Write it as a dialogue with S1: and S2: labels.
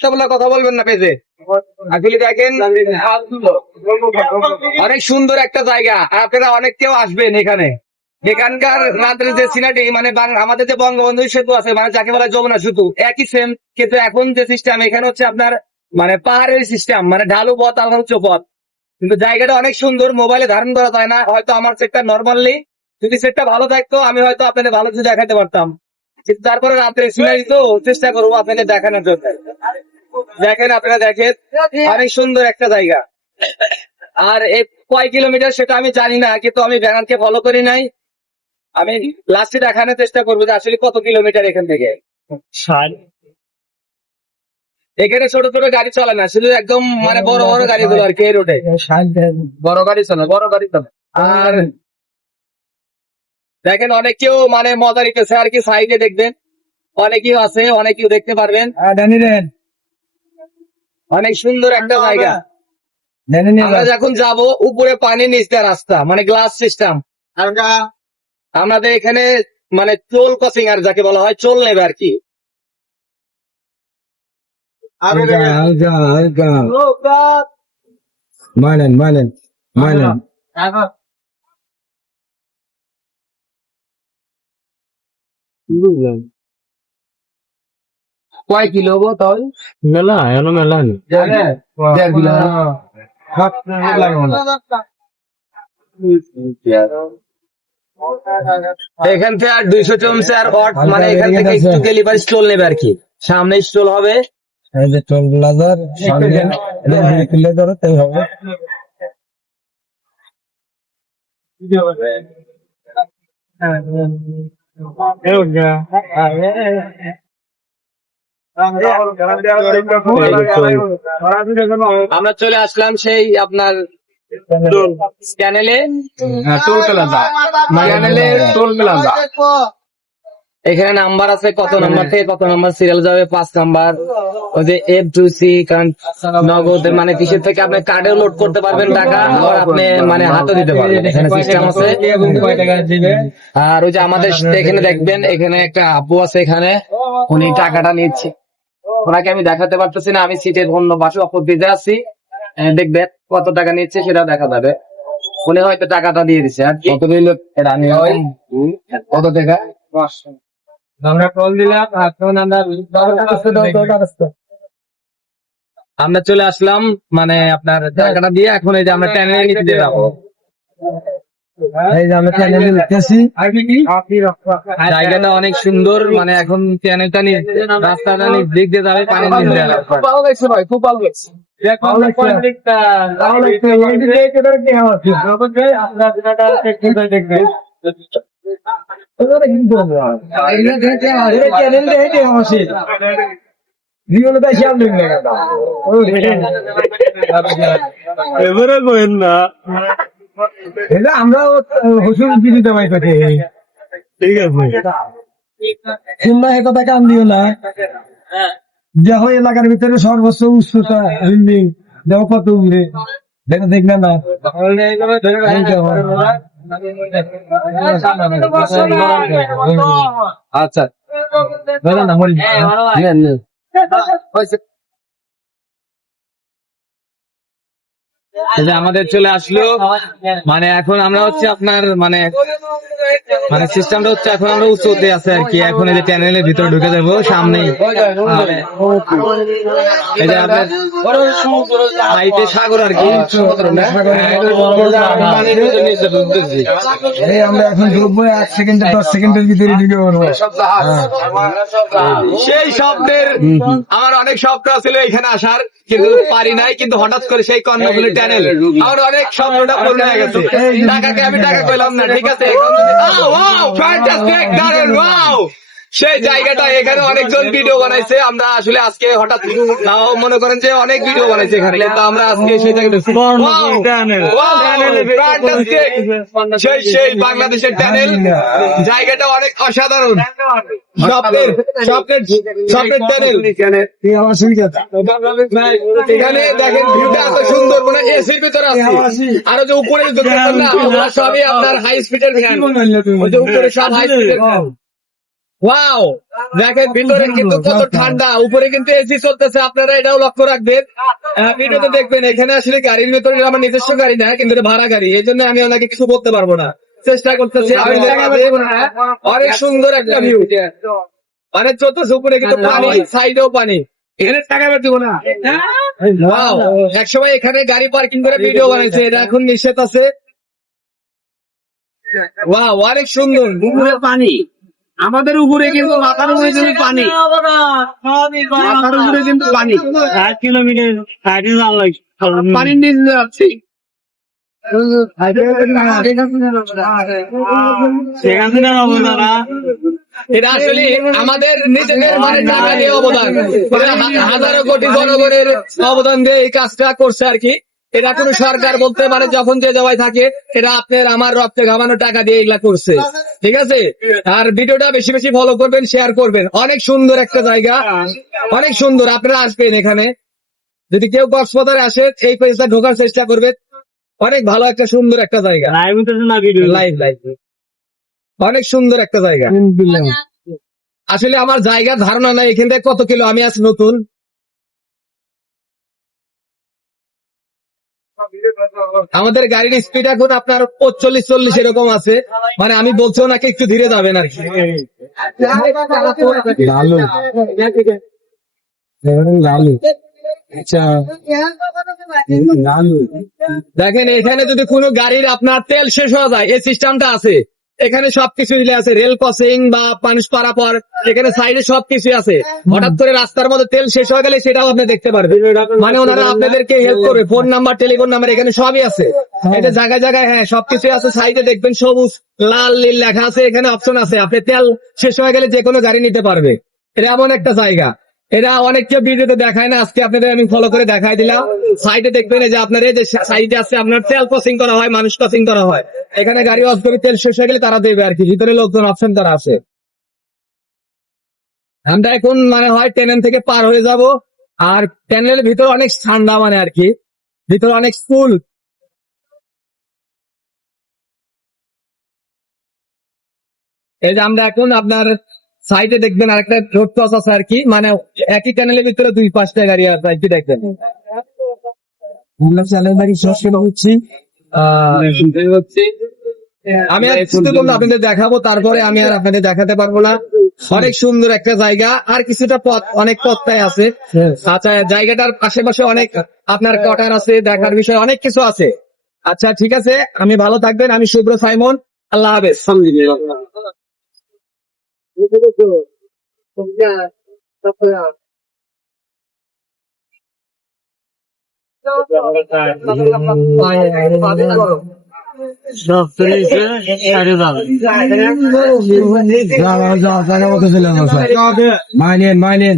S1: সবগুলা কথা বলবেন না, পেজে। দেখেন, অনেক সুন্দর একটা জায়গা। আপনারা অনেক কেউ আসবেন এখানে। এখানকার রাত্রে যে সিনারি মানে আমাদের যে বঙ্গবন্ধু সেতু আছে মানে যাকে বলা যমুনা সেতু, একই সেম কিন্তু এখন যে সিস্টেম এখানে হচ্ছে আপনার মানে পাহাড়ের সিস্টেম মানে ঢালু পথ, আর উচ্চ পথ। কিন্তু জায়গাটা অনেক সুন্দর মোবাইলে ধারণ করা যায় না। হয়তো আমার সেটটা নর্মালি যদি সেটটা ভালো থাকতো, আমি হয়তো আপনাদের ভালো কিছু দেখাতে পারতাম। কিন্তু তারপরে রাত্রে সিনারি তো চেষ্টা করব আপনাদের দেখানোর জন্য। দেখেন আপনারা দেখেন অনেক সুন্দর একটা জায়গা। আর এই কয় কিলোমিটার সেটা আমি জানি না কিন্তু আমি ভ্যানকে ফলো করি নাই। আমি লাস্টে দেখানোর চেষ্টা করব যে আসলে কত কিলোমিটার এখান থেকে। এখানে ছোট ছোট গাড়ি চলে না শুধু একদম মানে বড় বড় গাড়িগুলো আর কি এই রোডে বড় গাড়ি চলে বড় গাড়ি চলে। আর দেখেন অনেকেও মানে মজা নিতেছে আর কি সাইডে দেখবেন। অনেকেই আছে অনেকেও দেখতে পারবেন। অনেক সুন্দর একটা জায়গা। আমরা যখন যাব উপরে পানি নিচ রাস্তা মানে গ্লাস সিস্টেম আমাদের এখানে মানে চোল ক্রসিং আর যাকে বলা হয় চোল নেবে আর কি।
S2: মানেন মানেন মানেন।
S1: কয় কিলো গো তাহলে
S2: মেলা এনো মেলা নি
S1: দেড় কিলো। এখান থেকে আর দুইশো চমচে আর অট মানে এখান থেকে একটু গেলে পরে স্টল নেবে আর কি। সামনে স্টল হবে।
S2: এই যে টোল প্লাজার সামনে এটা দুই কিলো ধরো তাই হবে।
S1: আমরা চলে আসলাম সেই আপনার চ্যানেলে
S2: টোল প্লাজা।
S1: চ্যানেলে
S2: টোল প্লাজা।
S1: এখানে নাম্বার আছে কত নাম্বার থেকে কত নাম্বার সিরিয়াল যাবে পাঁচ নাম্বার। ওই যে এফ টু সি কারণ নগদ মানে কিসের থেকে আপনি কার্ডেও লোড করতে পারবেন টাকা আর আপনি মানে হাতে দিতে পারবেন। এখানে সিস্টেম আছে। আর ওই যে আমাদের এখানে দেখবেন এখানে একটা আপু আছে এখানে। উনি টাকাটা নিচ্ছে। ওনাকে আমি দেখাতে পারতেছি না আমি সিটের অন্য পাশে অপর দিকে আছি। আহ, দেখবেন কত টাকা নিচ্ছে সেটা দেখা যাবে। উনি হয়তো টাকাটা দিয়ে দিচ্ছে আর কত নিল? এটা আমি কত টাকা?
S2: আমরা দিলাম
S1: চলে আসলাম মানে আপনার টাকাটা দিয়ে এখন এই যে আমরা ট্যানেলে নিতে যাব।
S2: এই যে আমরা চ্যানেলে লিখতেছি
S1: জায়গাটা অনেক সুন্দর মানে এখন ট্যানেলটা নিয়ে রাস্তাটা নিয়ে দিক দিয়ে যাবে পানি নিয়ে যাবে
S2: ভালো লাগছে ভাই খুব ভালো লাগছে এবারে না এটা আমরা হুসুল দিদি দেওয়াই পেতে ঠিক আছে। তোমরা এ কথা কান দিও না। দেখো এলাকার ভিতরে সর্বোচ্চ উচ্চতা বিল্ডিং দেখো কত উড়ে দেখো দেখবে না
S1: আচ্ছা।
S2: ধরো না,
S1: আমাদের চলে আসলো। মানে এখন আমরা হচ্ছে আপনার মানে মানে সিস্টেমটা হচ্ছে এখন আমরা উঁচুতে আছে আর কি। এখন এই যে চ্যানেলের ভিতরে ঢুকে যাব সামনেই। এই যে আপনার সাইডে সাগর আর কি।
S2: এই আমরা এখন ঢুকবো এক সেকেন্ডে দশ সেকেন্ডের ভিতরে ঢুকে পড়ব।
S1: সেই শব্দের আমার অনেক শব্দ ছিল এখানে আসার কিন্তু পারি নাই কিন্তু হঠাৎ করে সেই কর্ণগুলি ট্যানেল আমার অনেক স্বপ্নটা পূর্ণ হয়ে গেছে। টাকাকে আমি টাকা কইলাম না ঠিক আছে? এখন Oh, wow! Fantastic! Darren, wow! সেই জায়গাটা এখানে অনেকজন ভিডিও বানাইছে। আমরা আসলে আজকে হঠাৎ নাও মনে করেন যে অনেক ভিডিও বানাইছে এখানে। কিন্তু আমরা আজকে সেই জায়গাটা বাংলাদেশের ট্যানেল জায়গাটা অনেক অসাধারণ। স্বপ্নের স্বপ্নের স্বপ্নের এখানে দেখেন ভিউটা এত সুন্দর মানে এসির ভিতরে আছে। আরও যে উপরে সবই আপনার হাই স্পিডের ফ্যান উপরে সব হাই স্পিডের ফ্যান ওয়াও দেখেন ভিতরে কিন্তু কত ঠান্ডা। উপরে কিন্তু এসি চলতেছে আপনারা এটাও লক্ষ্য রাখবেন। ভিডিওতে দেখবেন এখানে আসলে গাড়ির ভেতরে আমার নিজস্ব গাড়ি না কিন্তু ভাড়া গাড়ি এই জন্য আমি ওনাকে কিছু বলতে পারব না। চেষ্টা করতেছি অনেক সুন্দর একটা ভিউ মানে চতুর্থ উপরে কিন্তু পানি সাইডেও পানি। এখানে টাকা বের দিব না। ওয়াও একসময় এখানে গাড়ি পার্কিং করে ভিডিও বানাইছে এটা এখন নিষেধ আছে। ওয়াও অনেক সুন্দর।
S3: পানি। আমাদের উপরে কিন্তু মাথার উপরে কিন্তু পানি। মাথার উপরে কিন্তু পানি।
S2: ষাট কিলোমিটার
S3: পানির নিচে যাচ্ছি।
S2: সেখান থেকে অবদানা
S1: এটা আসলে আমাদের নিজেদের মানে টাকা দিয়ে অবদান। হাজারো কোটি জনগণের অবদান দিয়ে এই কাজটা করছে আর কি। এটা কোনো সরকার বলতে মানে যখন যে জায়গায় থাকে এটা আপনার আমার রক্তে ঘামানো টাকা দিয়ে এগুলা করছে। ঠিক আছে? আর ভিডিওটা বেশি বেশি ফলো করবেন শেয়ার করবেন। অনেক সুন্দর একটা জায়গা। অনেক সুন্দর। আপনারা আসবেন এখানে। যদি কেউ কক্সবাজারে আসে এই পেজটা ঢোকার চেষ্টা করবে। অনেক ভালো একটা সুন্দর একটা জায়গা।
S2: লাইভ হইতেছে
S1: লাইভ লাইভ অনেক সুন্দর একটা জায়গা। আসলে আমার জায়গার ধারণা নাই। এখান থেকে কত কিলো? আমি আজ নতুন। আমাদের গাড়ির স্পিড এখন আপনার চল্লিশ চল্লিশ এরকম আছে। মানে আমি বলছি ওনাকে একটু ধীরে যাবেন আর কি।
S2: লালু। লালু। আচ্ছা।
S1: দেখেন এখানে যদি কোনো গাড়ির আপনার তেল শেষ হওয়া যায় এই সিস্টেমটা আছে। এখানে সবকিছু আছে রেল ক্রসিং বা মানুষ পারাপার এখানে সাইডে সবকিছু আছে। হঠাৎ করে রাস্তার মধ্যে তেল শেষ হয়ে গেলে সেটাও আপনি দেখতে পারবেন। মানে ওনারা আপনাদেরকে হেল্প করবে। ফোন নাম্বার টেলিফোন নাম্বার এখানে সবই আছে। এটা জায়গায় জায়গায় হ্যাঁ সবকিছু আছে। সাইডে দেখবেন সবুজ লাল নীল লেখা আছে। এখানে অপশন আছে। আপনি তেল শেষ হয়ে গেলে যে কোনো গাড়ি নিতে পারবে। এটা এমন একটা জায়গা। এটা অনেক কেউ ভিডিওতে দেখায় না। আজকে আপনাদের আমি ফলো করে দেখাই দিলাম। সাইডে দেখবেন যে আপনার যে সাইডে আছে আপনার তেল ক্রসিং করা হয়, মানুষ ক্রসিং করা হয়। এখানে গাড়ি অফ করে তেল শেষ হয়ে গেলে তারা দেবে আর কি। ভিতরে লোকজন অপশন তারা আছে। আমরা এখন মানে হয় টেনেন থেকে পার হয়ে যাব। আর টেনেলের ভিতরে অনেক ঠান্ডা মানে আর কি। ভিতরে অনেক স্কুল এই যে আমরা এখন আপনার সাইডে দেখবেন আরেকটা রোড ক্রস আছে আর কি মানে একই চ্যানেলের ভিতরে দুই পাঁচটা গাড়ি আছে আর কি দেখবেন। আমরা চ্যানেল বাড়ি শেষ হচ্ছি। আমি আর কিছুক্ষণ আপনাদের দেখাবো তারপরে আমি আর আপনাদের দেখাতে পারব না। অনেক সুন্দর একটা জায়গা আর কিছুটা পথ অনেক পথটাই আছে। আচ্ছা জায়গাটার আশেপাশে অনেক আপনার কটার আছে দেখার বিষয় অনেক কিছু আছে। আচ্ছা ঠিক আছে আমি ভালো থাকবেন আমি শুভ্র সাইমন আল্লাহ হাফেজ।
S2: সব চলেছে ষাটে যাবে জায়গা মতো ছিল মাইনেন মাইনেন